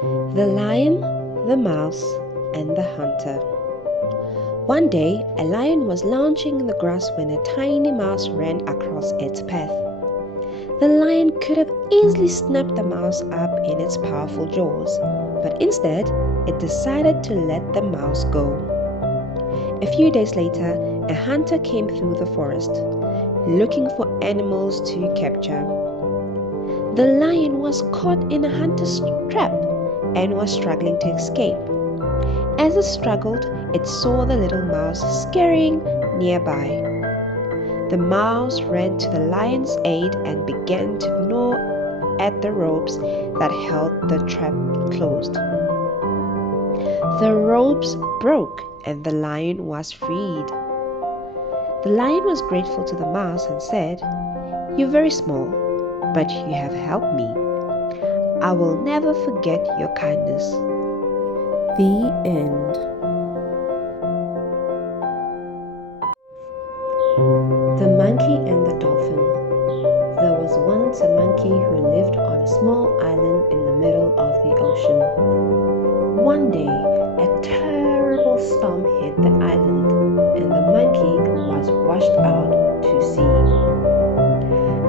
The Lion, the Mouse, and the Hunter. One day, a lion was lounging in the grass when a tiny mouse ran across its path. The lion could have easily snapped the mouse up in its powerful jaws, but instead, it decided to let the mouse go. A few days later, a hunter came through the forest, looking for animals to capture. The lion was caught in a hunter's trap and was struggling to escape. As it struggled, it saw the little mouse scurrying nearby. The mouse ran to the lion's aid and began to gnaw at the ropes that held the trap closed. The ropes broke and the lion was freed. The lion was grateful to the mouse and said, "You're very small, but you have helped me. I will never forget your kindness." The end. The Monkey and the Dolphin. There was once a monkey who lived on a small island in the middle of the ocean. One day, a terrible storm hit the island, and the monkey was washed out to sea.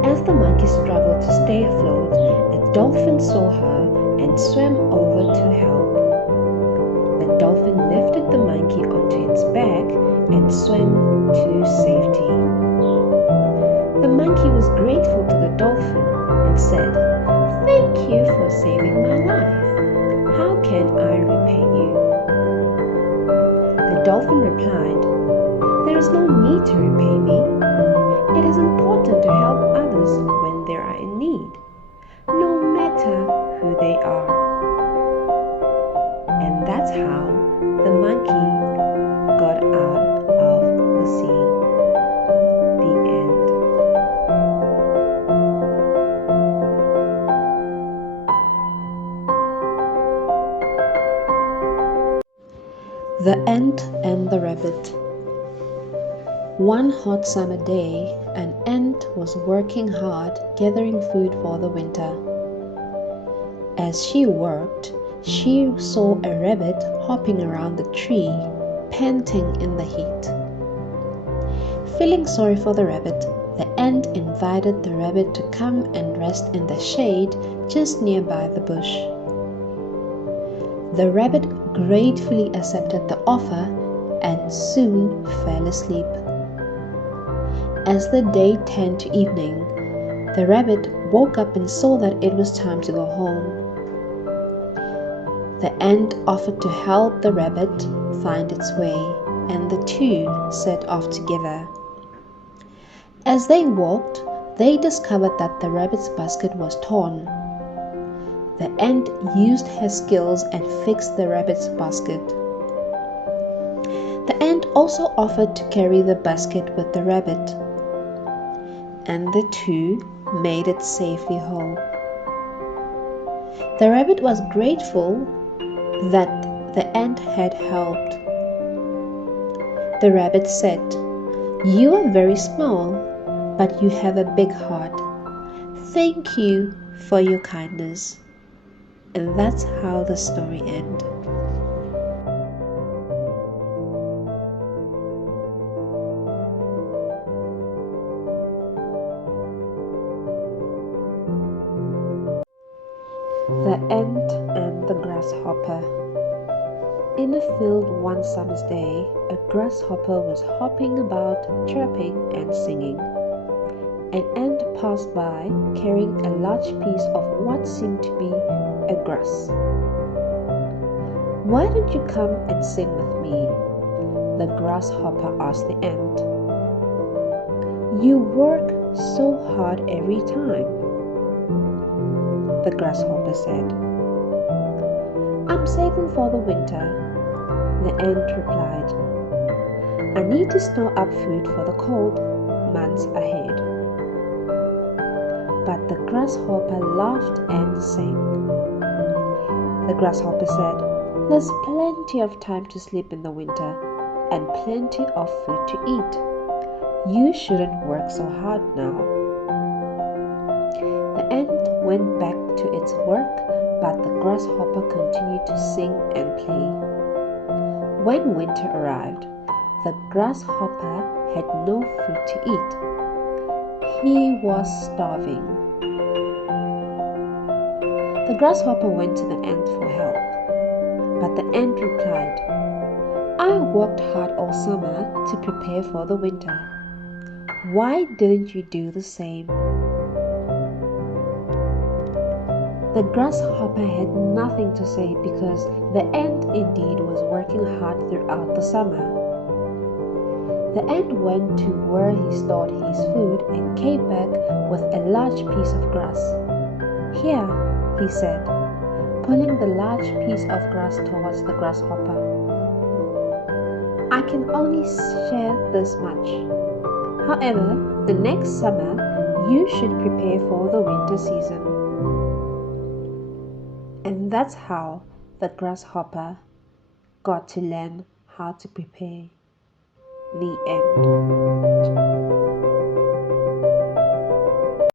As the monkey struggled to stay afloat, a dolphin saw her and swam over to help. The dolphin lifted the monkey onto its back and swam to safety. The monkey was grateful to the dolphin and said, "Thank you for saving my life. How can I repay you?" The dolphin replied, "There is no need to repay me. It is important to help others when they are in need, no matter who they are." And that's how the monkey got out of the sea. The end. The Ant and the Rabbit. One hot summer day, an ant was working hard gathering food for the winter. As she worked, she saw a rabbit hopping around the tree, panting in the heat. Feeling sorry for the rabbit, the ant invited the rabbit to come and rest in the shade just nearby the bush. The rabbit gratefully accepted the offer and soon fell asleep. As the day turned to evening, the rabbit woke up and saw that it was time to go home. The ant offered to help the rabbit find its way, and the two set off together. As they walked, they discovered that the rabbit's basket was torn. The ant used her skills and fixed the rabbit's basket. The ant also offered to carry the basket with the rabbit, and the two made it safely home. The rabbit was grateful that the ant had helped. The rabbit said, "You are very small, but you have a big heart. Thank you for your kindness." And that's how the story ends. The Ant and the Grasshopper. In a field one summer's day, a grasshopper was hopping about, chirping and singing. An ant passed by, carrying a large piece of what seemed to be a grass. "Why don't you come and sing with me?" the grasshopper asked the ant. "You work so hard every time," the grasshopper said. "I'm saving for the winter," the ant replied. "I need to store up food for the cold months ahead." But the grasshopper laughed and sang. The grasshopper said, "There's plenty of time to sleep in the winter and plenty of food to eat. You shouldn't work so hard now." The ant went back to its work, but the grasshopper continued to sing and play. When winter arrived, the grasshopper had no food to eat. He was starving. The grasshopper went to the ant for help, but the ant replied, "I worked hard all summer to prepare for the winter. Why didn't you do the same?" The grasshopper had nothing to say because the ant indeed was working hard throughout the summer. The ant went to where he stored his food and came back with a large piece of grass. "Here," he said, pulling the large piece of grass towards the grasshopper. "I can only share this much. However, the next summer you should prepare for the winter season." And that's how the grasshopper got to learn how to prepare. The end.